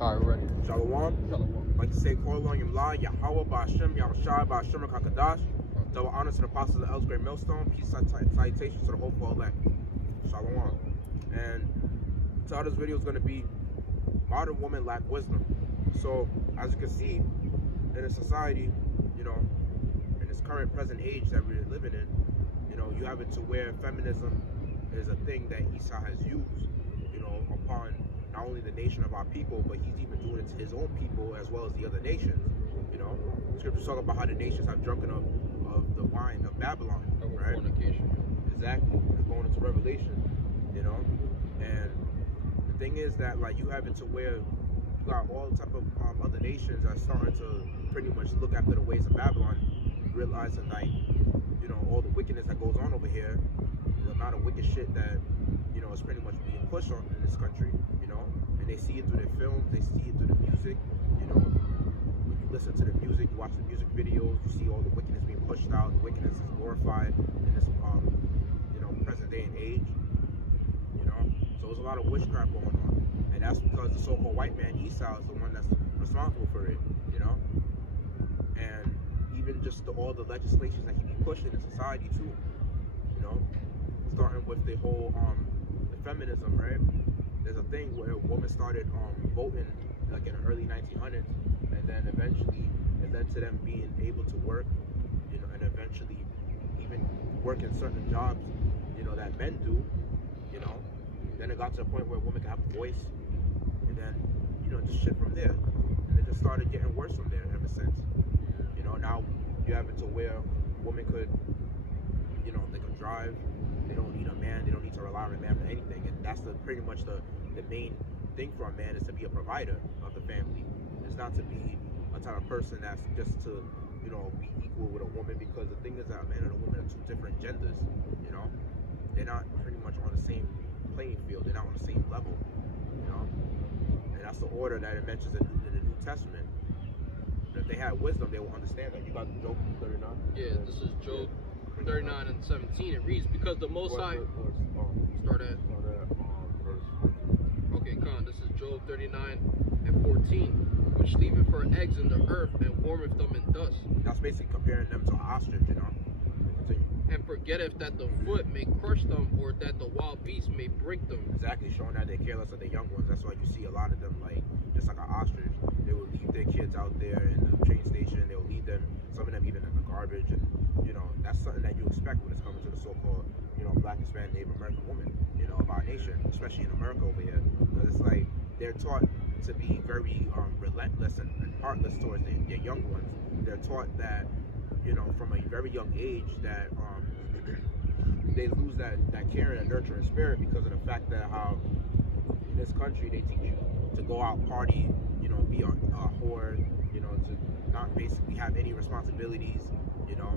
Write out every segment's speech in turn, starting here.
All right, ready. Shalom. Shalom. Like to say, call on Yamla, Yahweh, Ba'ashem, Yahushua, Ba'ashem, HaKadash. Double honor to the apostles of the Ellis Great Millstone. Peace and salutations to the hopeful elect. Shalom. And the title of this video is going to be Modern Women Lack Wisdom. So, as you can see, in a society, you know, in this current present age that we're living in, you know, you have it to where feminism is a thing that Esau has used, you know, upon not only the nation of our people, but he's even doing it to his own people as well as the other nations. You know, scriptures talk about how the nations have drunken of the wine of Babylon, right? Fornication. Exactly. And going into Revelation, you know. And the thing is that, like, you have it to where you got all type of other nations are starting to pretty much look after the ways of Babylon, realizing, like, you know, all the wickedness that goes on over here, the amount of wicked shit that, you know, is pretty much being pushed on in this country, you know, and they see it through their films, they see it through the music, you know. When you listen to the music, you watch the music videos, you see all the wickedness being pushed out, the wickedness is glorified in this, you know, present day and age, you know. So there's a lot of witchcraft going on, and that's because the so-called white man Esau is the one that's responsible for it, you know. And even just all the legislations that he be pushing in society too, you know, starting with the whole the feminism, right? There's a thing where women started voting like in the early 1900s, and then eventually it led to them being able to work, you know, and eventually even work in certain jobs, you know, that men do, you know. Then it got to a point where women could have a voice, and then, you know, just shit from there, and it just started getting worse from there ever since. You know, now you have it to where women could, you know, they could drive. They don't need a man. They don't need to rely on a man for anything. And that's pretty much the main thing for a man, is to be a provider of the family. It's not to be a type of person that's just to, you know, be equal with a woman, because the thing is that a man and a woman are two different genders, you know. They're not pretty much on the same playing field. They're not on the same level, you know. And that's the order that it mentions in the New Testament. If they had wisdom, they will understand that. You got Job 39? Yeah, this is Job 39 and 17. It reads, because the Most High... Start at verse. Okay, Khan, this is Job 39 and 14. Which leaveth her eggs in the earth, and warmeth them in dust. That's basically comparing them to an ostrich, you know? Continue. And forgetteth that the foot may crush them, or that the wild beast may break them. Exactly, showing that they're careless of their young ones. That's why you see a lot of them, like, just like an ostrich. They will leave their kids out there in the train station. They'll leave them, some of them even in the garbage. And, you know, that's something that you expect when it's coming to the so-called, you know, Black, Hispanic, Native American woman, you know, of our nation, especially in America over here. Because it's like they're taught to be very relentless and heartless towards their young ones. They're taught that, you know, from a very young age that they lose that caring and nurturing spirit, because of the fact that how in this country they teach you to go out party, you know, be a whore, you know, to not basically have any responsibilities, you know.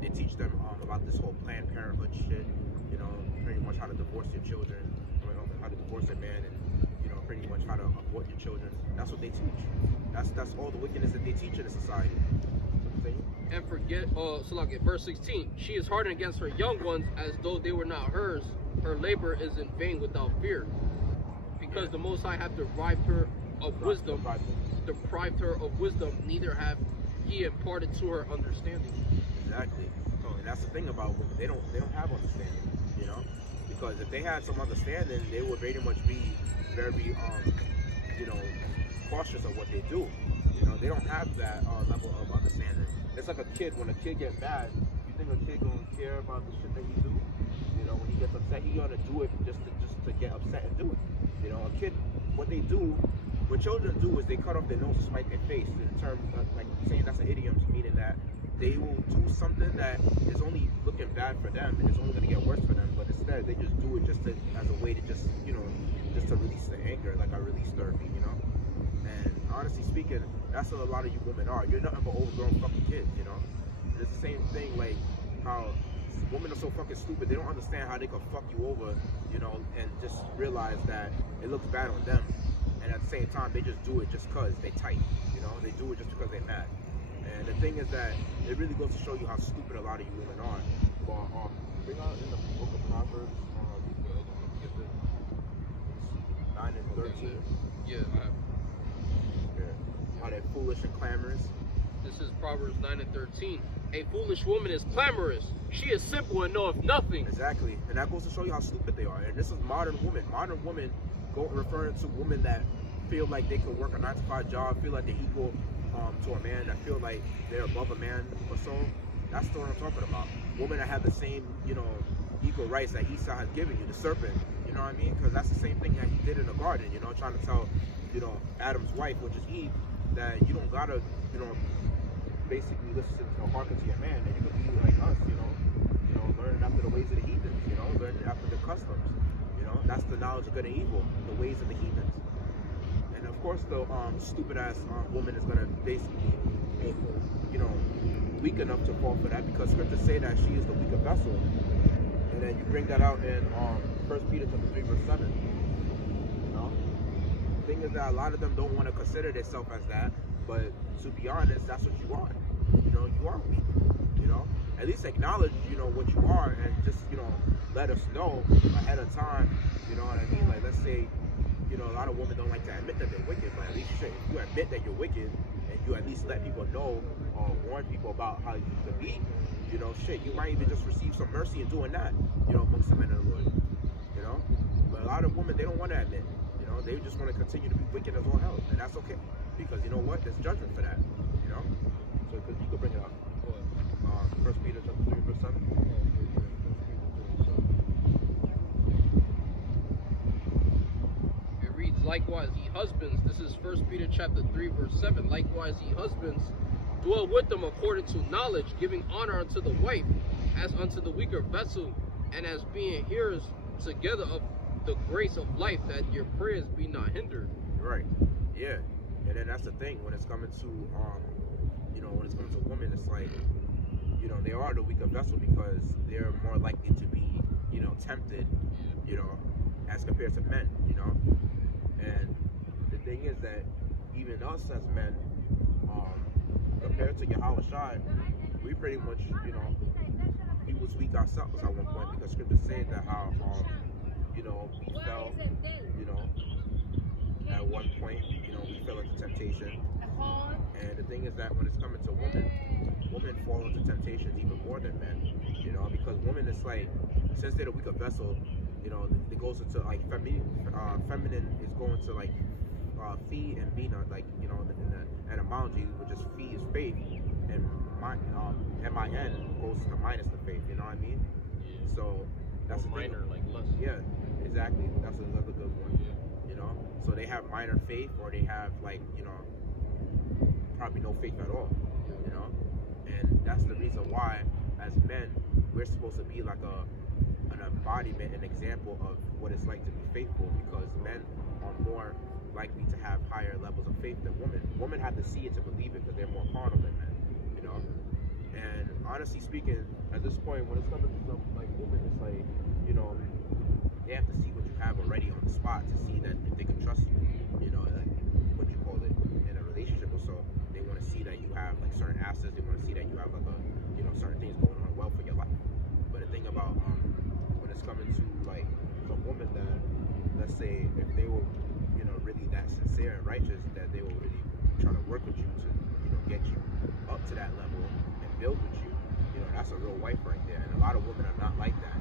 They teach them about this whole Planned Parenthood shit, you know, pretty much how to divorce your children, you know, how to divorce a man, and, you know, pretty much how to abort your children. That's what they teach. That's all the wickedness that they teach in the society. And forget, so like at verse 16, she is hardened against her young ones as though they were not hers. Her labor is in vain without fear. Because the Most High hath deprived her of wisdom, neither have he imparted to her understanding. Exactly. And that's the thing about women. They don't have understanding, you know? Because if they had some understanding, they would very much be very, you know, cautious of what they do. You know, they don't have that level of understanding. It's like a kid. When a kid gets mad, you think a kid gonna care about the shit that he do? You know, when he gets upset, he gonna do it just to get upset and do it. You know, a kid, what they do, what children do is they cut off their nose to spite their face. In terms of, like, saying that's an idiom, meaning that they will do something that is only looking bad for them, and it's only gonna get worse for them. But instead, they just do it just as a way to just, you know, just to release the anger, like a release therapy, you know. And honestly speaking, that's what a lot of you women are. You're nothing but overgrown fucking kids, you know? It's the same thing, like how women are so fucking stupid. They don't understand how they can fuck you over, you know, and just realize that it looks bad on them. And at the same time, they just do it just because they tight, you know? They do it just because they're mad. And the thing is that it really goes to show you how stupid a lot of you women are. But bring out in the book of Proverbs, 9 and 13. Yeah, foolish and clamorous. This is Proverbs 9 and 13. A foolish woman is clamorous. She is simple and knoweth nothing. Exactly, and that goes to show you how stupid they are. And this is modern women. Modern women referring to women that feel like they can work a 9-to-5 job, feel like they're equal to a man, that feel like they're above a man or so. That's what I'm talking about. Women that have the same, equal rights that Esau has given you, the serpent. You know what I mean? Because that's the same thing that he did in the garden. Trying to tell, Adam's wife, which is Eve, that you don't gotta, basically listen or hearken to your man, and you can be like us, learning after the ways of the heathens, learning after the customs. That's the knowledge of good and evil, the ways of the heathens. And of course, the stupid ass woman is gonna basically be, weak enough to fall for that, because scriptures say that she is the weaker vessel. And then you bring that out in 1 Peter 3 verse 7. The thing is that a lot of them don't want to consider themselves as that, but to be honest, that's what you are. You are weak. At least acknowledge, what you are, and just, let us know ahead of time. You know what I mean? Like, let's say, a lot of women don't like to admit that they're wicked, but at least if you admit that you're wicked, and you at least let people know or warn people about how you can be, you might even just receive some mercy in doing that, amongst the men of the Lord. But a lot of women, they don't want to admit, they just want to continue to be wicked as all hell, and that's okay, because you know what? There's judgment for that, So you could bring it up. 1 Peter 3 verse 7. It reads, likewise, ye husbands, this is 1 Peter chapter 3, verse 7. Likewise, ye husbands, dwell with them according to knowledge, giving honor unto the wife, as unto the weaker vessel, and as being hearers together of the grace of life, that your prayers be not hindered. Right. Yeah. And then that's the thing, when it's coming to when it's coming to women, it's like, they are the weaker vessel, because they're more likely to be, tempted, as compared to men, And the thing is that even us as men, compared to Yahweh Shai, we pretty much, we was weak ourselves at one point, because scripture said that how, we fell, at one point, we fell into temptation. And the thing is that when it's coming to women fall into temptations even more than men, because women, it's like, since they're the weaker vessel, it goes into like feminine is going to like fee and bina, like, in the etymology, which is fee is faith, and min goes to minus the faith, you know what I mean? So that's a minor, like less. Yeah, exactly. That's another good one. So they have minor faith, or they have like, probably no faith at all, and that's the reason why as men we're supposed to be like an embodiment, an example of what it's like to be faithful, because men are more likely to have higher levels of faith than women. Women have to see it to believe it, because they're more carnal than men, and honestly speaking, at this point, when it's coming to something like women, it's like, they have to see what you have already on the spot to see that if they can trust you, like, what you call it, in a relationship or so. They want to see that you have like certain assets. They want to see that you have like certain things going on well for your life. But the thing about when it's coming to like some woman that, let's say, if they were really that sincere and righteous, that they will really try to work with you to get you up to that level and build with you, that's a real wife right there. And a lot of women are not like that.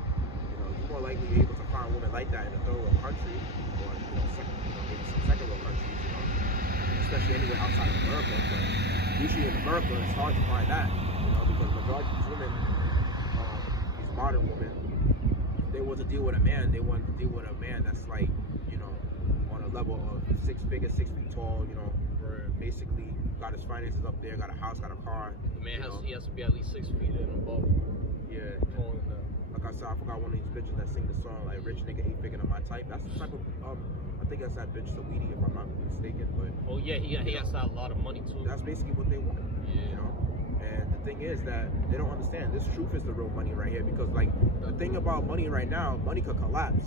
You're more likely to be able to find women like that in a third world country, or maybe some second world countries, especially anywhere outside of America. But usually in America, it's hard to find that, because majority of these women, these modern women, they want to deal with a man. They want to deal with a man that's like, on a level of 6 figures, 6 feet tall, basically got his finances up there, got a house, got a car. The man has to be at least 6 feet and above. Yeah. Like I said, I forgot one of these bitches that sing the song like "Rich Nigga Ain't Figure to My Type." That's the type of I think that's that bitch Saweetie, if I'm not mistaken. But oh yeah, he has a lot of money too. That's basically what they want. Yeah. And the thing is that they don't understand. This truth is the real money right here, because like the thing about money right now, money could collapse.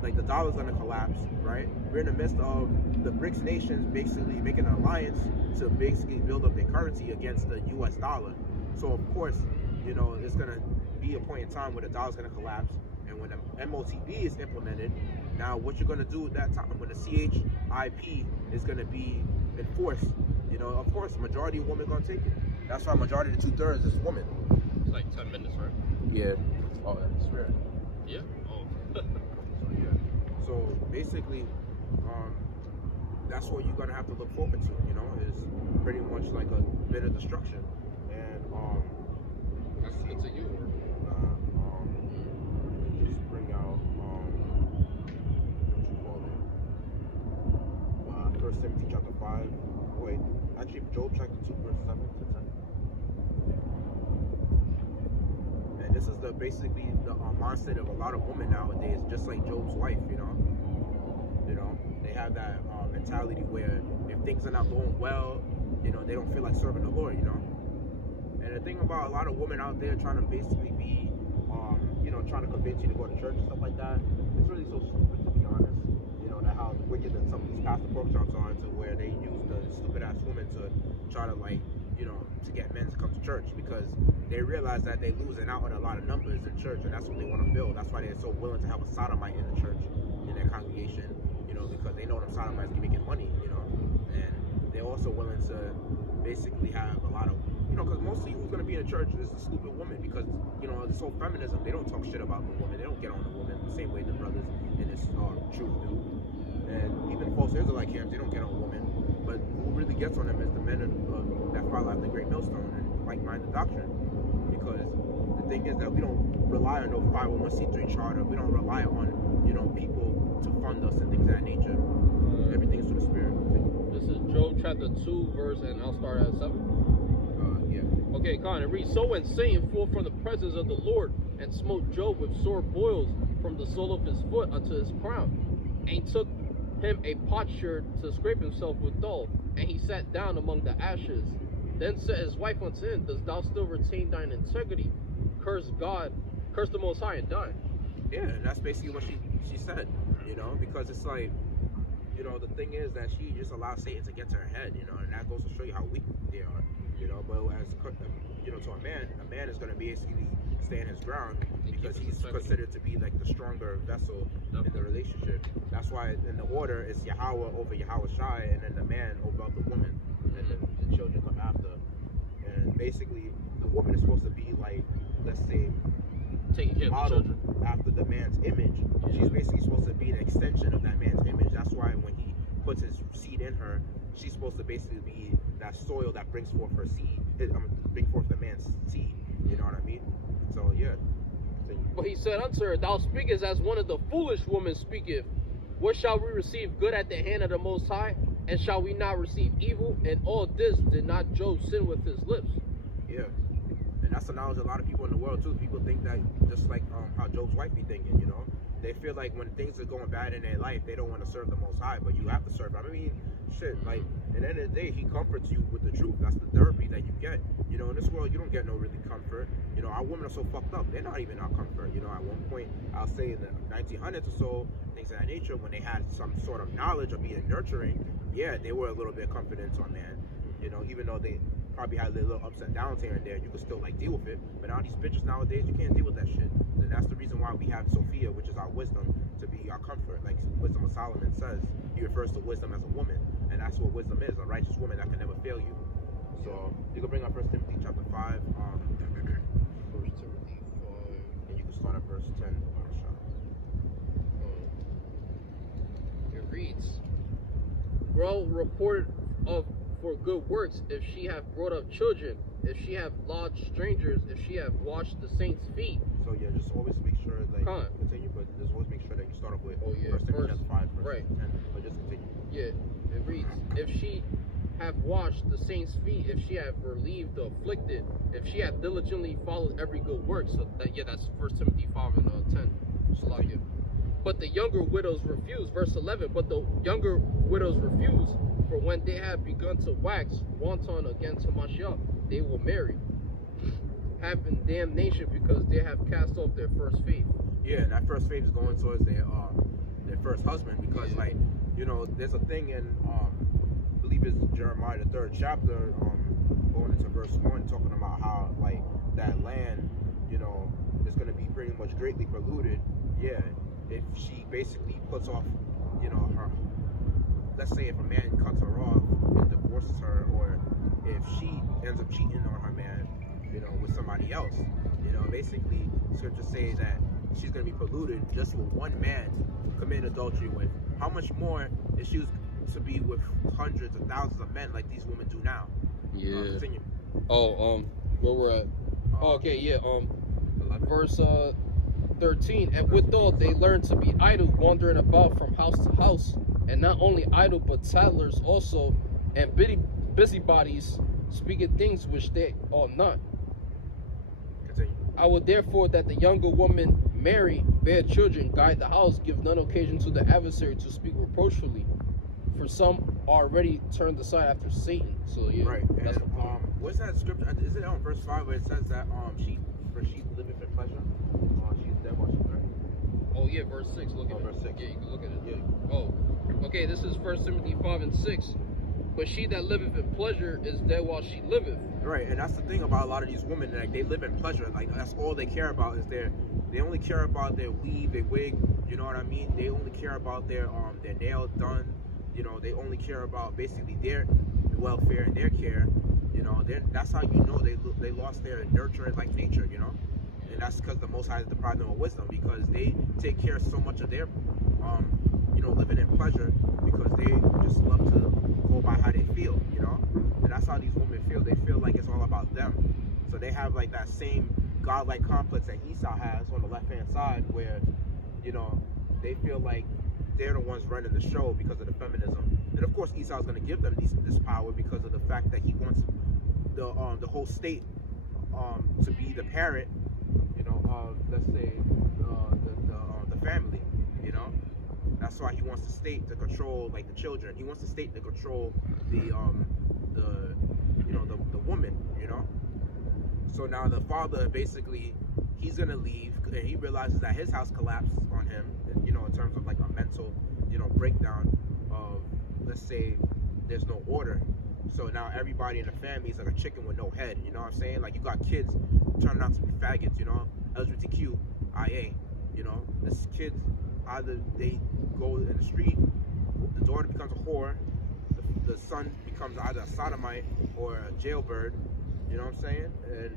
Like the dollar's gonna collapse, right? We're in the midst of the BRICS nations basically making an alliance to basically build up their currency against the U.S. dollar. So of course, it's gonna be a point in time where the dollar's gonna collapse, and when the MOTB is implemented, now what you're gonna do at that time when the CHIP is gonna be enforced, You know, of course, majority of women gonna take it. That's why majority of the 2/3 is women. It's like 10 minutes, right? Yeah. Oh, that's fair. Yeah. Oh. So yeah. So basically, that's what you're gonna have to look forward to. You know, is pretty much like a bit of destruction. And That's good to you. just bring out what you call it. First Timothy chapter 5. Wait, actually Job chapter 2 verse 7 to 10. And this is basically the mindset of a lot of women nowadays, just like Job's wife. You know, they have that mentality where if things are not going well, you know, they don't feel like serving the Lord. You know, and the thing about a lot of women out there trying to basically be, you know, trying to convince you to go to church and stuff like that, it's really so stupid, to be honest. You know, that how wicked that some of these pastor pork chops are, to where they use the stupid ass women to try to, like, you know, to get men to come to church, because they realize that they're losing out on a lot of numbers in church, and that's what they want to build. That's why they're so willing to have a sodomite in the church, in their congregation, you know, because they know them sodomites can making money, you know, and they're also willing to basically have a lot of, you know, because mostly who's going to be in church is a stupid woman, because, you know, this whole feminism, they don't talk shit about the woman, they don't get on the woman the same way the brothers in this truth do, and even false Israelite camps, they don't get on women, but who really gets on them is the men that follow after the great millstone and like-minded doctrine, because the thing is that we don't rely on no 501c3 charter, we don't rely on, you know, people to fund us and things of that nature. Everything's through the Spirit. This is Job chapter 2 verse, and I'll start at 7. Yeah. Okay, Con, it reads, So when Satan forth from the presence of the Lord, and smote Job with sore boils from the sole of his foot unto his crown, and he took him a potsherd to scrape himself withal, and he sat down among the ashes. Then said his wife unto him, Dost thou still retain thine integrity? Curse God, curse the Most High, and die. Yeah, and that's basically what she said, you know, because it's like, you know, the thing is that she just allowed Satan to get to her head, you know, and that goes to show you how weak they are, you know. But as you know, to a man is going to basically stand his ground, because he's considered to be like the stronger vessel in the relationship. That's why in the order it's Yahweh over Yahweh Shai, and then the man over the woman, and then the children come after. And basically, the woman is supposed to be like, let's say, taking care of the children after the man's image. She's basically supposed to be an extension of that man's image. That's why when he puts his seed in her, she's supposed to basically be that soil that brings forth her seed, bring forth the man's seed. You know what I mean? So yeah. But he said unto her, Thou speakest as one of the foolish women speaketh. What shall we receive good at the hand of the Most High? And shall we not receive evil? And all this did not Job sin with his lips. Yeah. And that's the knowledge of a lot of people in the world too. People think that just like how Job's wife be thinking, you know. They feel like when things are going bad in their life, they don't want to serve the Most High, but you have to serve. I mean, shit, like, at the end of the day, he comforts you with the truth. That's the therapy that you get. You know, in this world, you don't get no really comfort. You know, our women are so fucked up. They're not even our comfort. You know, at one point, I'll say in the 1900s or so, things of that nature, when they had some sort of knowledge of being nurturing, yeah, they were a little bit confident to a man. You know, even though they probably had their little ups and downs here and there, you could still like deal with it. But now these bitches nowadays, you can't deal with that shit. And that's the reason why we have Sophia, which is our wisdom, to be our comfort. Like Wisdom of Solomon says, he refers to wisdom as a woman, and that's what wisdom is, a righteous woman that can never fail you. So you can bring up 1 Timothy chapter 5. 1 Timothy 5. And you can start at verse 10. It reads, Well reported of for good works, if she have brought up children, if she have lodged strangers, if she have washed the saints' feet. So yeah, just always make sure, like, continue, but just always make sure that you start off with 1 Timothy 5, verse 10. But just continue. Yeah, it reads, if she have washed the saints' feet, if she have relieved the afflicted, if she have diligently followed every good work. So that, yeah, that's 1 Timothy 5 and 10. Salakia. But the younger widows refuse, verse 11, but the younger widows refuse, for when they have begun to wax wanton against Hamashiach, they will marry, having damnation, because they have cast off their first faith. Yeah, and that first faith is going towards their first husband, because like, you know, there's a thing in I believe it's Jeremiah the 3rd chapter, going into verse 1, talking about how like that land, you know, is going to be pretty much greatly polluted. Yeah, if she basically puts off, you know, her, let's say if a man cuts her off and divorces divorces her, or if she ends up cheating on her man, with somebody else. Basically, scriptures say that she's going to be polluted just with one man committing adultery with. How much more if she was to be with hundreds of thousands of men like these women do now? Yeah. Continue. Where we're at? Okay, yeah. 11. Verse 13. And withal they learned to be idle, wandering about from house to house, and not only idle, but tattlers also, and busybodies, speaking things which they ought not. Continue. I would therefore that the younger woman marry, bear children, guide the house, give none occasion to the adversary to speak reproachfully. For some are already turned aside after Satan. So yeah, right. That's And what's that scripture? Is it on verse 5 where it says that sheep liveth in pleasure? She's dead while she's married. Oh yeah, verse 6. Look at verse 6. Yeah, you can look at it. Yeah. Oh, okay. This is 1 Timothy 5 and 6. But she that liveth in pleasure is dead while she liveth. Right, and that's the thing about a lot of these women. Like, they live in pleasure. Like, that's all they care about is they only care about their weave, their wig. You know what I mean? They only care about their nails done. They only care about basically their welfare and their care. That's how they lost their nurturing like nature. And that's because the Most High has deprived them of wisdom, because they take care so much of their living in pleasure, because they just love to go by how they feel. And that's how these women feel. They feel like it's all about them. So they have like that same godlike complex that Esau has on the left hand side, where they feel like they're the ones running the show because of the feminism. And of course Esau's going to give them this power because of the fact that he wants the whole state to be the parent, of, let's say, the family. That's why he wants the state to control like the children. He wants the state to control the woman. So now the father basically, he's gonna leave, and he realizes that his house collapsed on him, in terms of like a mental breakdown of, let's say, there's no order. So now everybody in the family is like a chicken with no head. You know what I'm saying? Like, you got kids turning out to be faggots. LGBTQIA. This kids, either they go in the street, the daughter becomes a whore, the son becomes either a sodomite or a jailbird. You know what I'm saying? And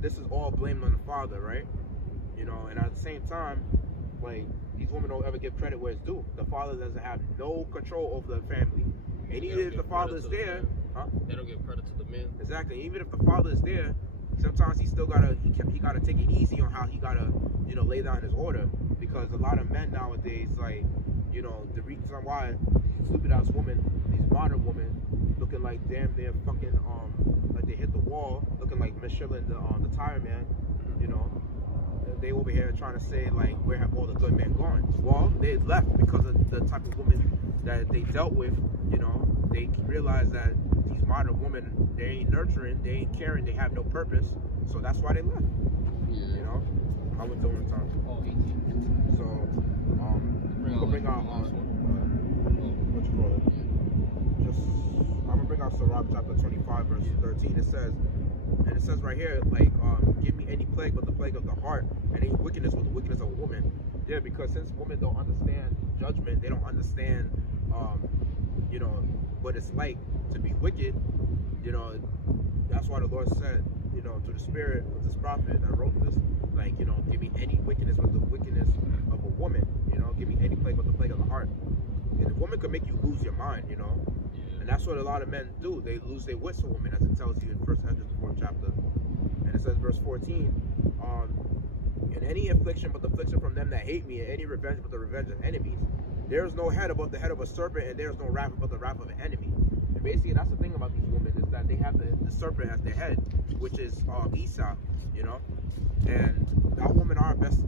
this is all blamed on the father, right? And at the same time, like, these women don't ever give credit where it's due. The father doesn't have no control over the family. And even if the father is there, they don't give credit to the men. Exactly. Even if the father is there, sometimes he still gotta take it easy on how he gotta lay down his order, because a lot of men nowadays, like, the reason why stupid ass women, these modern women, looking like damn they're fucking like they hit the wall, looking like Michelin the tire man, they over here trying to say like, where have all the good men gone? Well, they left because of the type of women that they dealt with. They realized that these modern women, they ain't nurturing, they ain't caring, they have no purpose, so that's why they left. Yeah. How we doing in time? Oh, 18. So we'll bring out what you call it? Just I'm gonna bring out Sirach chapter 25 verse 13. It says right here, like, give me any plague but the plague of the heart, and any wickedness but the wickedness of a woman. Yeah, because since women don't understand judgment, they don't understand what it's like to be wicked. That's why the Lord said, through the spirit of this prophet that wrote this, like, give me any wickedness but the wickedness of a woman. Give me any plague but the plague of the heart. And a woman could make you lose your mind. And that's what a lot of men do. They lose their wits for women, as it tells you in 1 Ezra, the 4th chapter. And it says, verse 14, in any affliction but the affliction from them that hate me, and any revenge but the revenge of enemies. There is no head above the head of a serpent, and there is no wrath above the wrath of an enemy. And basically, that's the thing about these women, is that they have the serpent as their head, which is Esau, And our women are best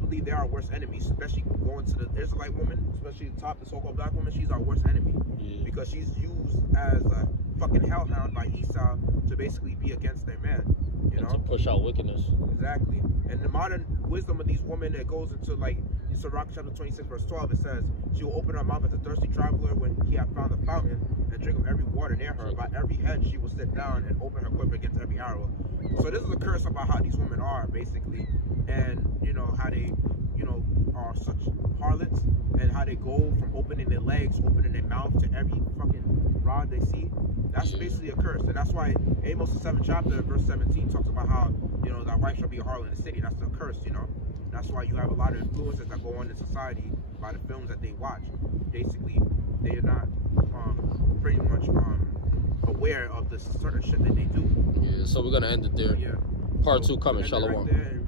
believe they are our worst enemies, especially going to the Israelite woman, especially the top, the so-called black woman. She's our worst enemy, because she's used as a fucking hellhound by Esau to basically be against their man, And to push out wickedness. Exactly. And the modern wisdom of these women, it goes into like Sirach chapter 26 verse 12. It says, she will open her mouth as a thirsty traveler when he hath found a fountain, and drink of every water near her. By every head she will sit down, and open her quiver against every arrow. So this is a curse about how these women are, basically, and how they are such harlots, and how they go from opening their legs, opening their mouth to every fucking rod they see. That's basically a curse, and that's why Amos the 7th chapter, verse 17, talks about how thy wife shall be a harlot in the city. That's the curse, That's why you have a lot of influences that go on in society by the films that they watch. Basically, they are not pretty much aware of the certain shit that they do. Yeah, so we're gonna end it there. Yeah. Part So 2 coming. end it Shalom. right there, and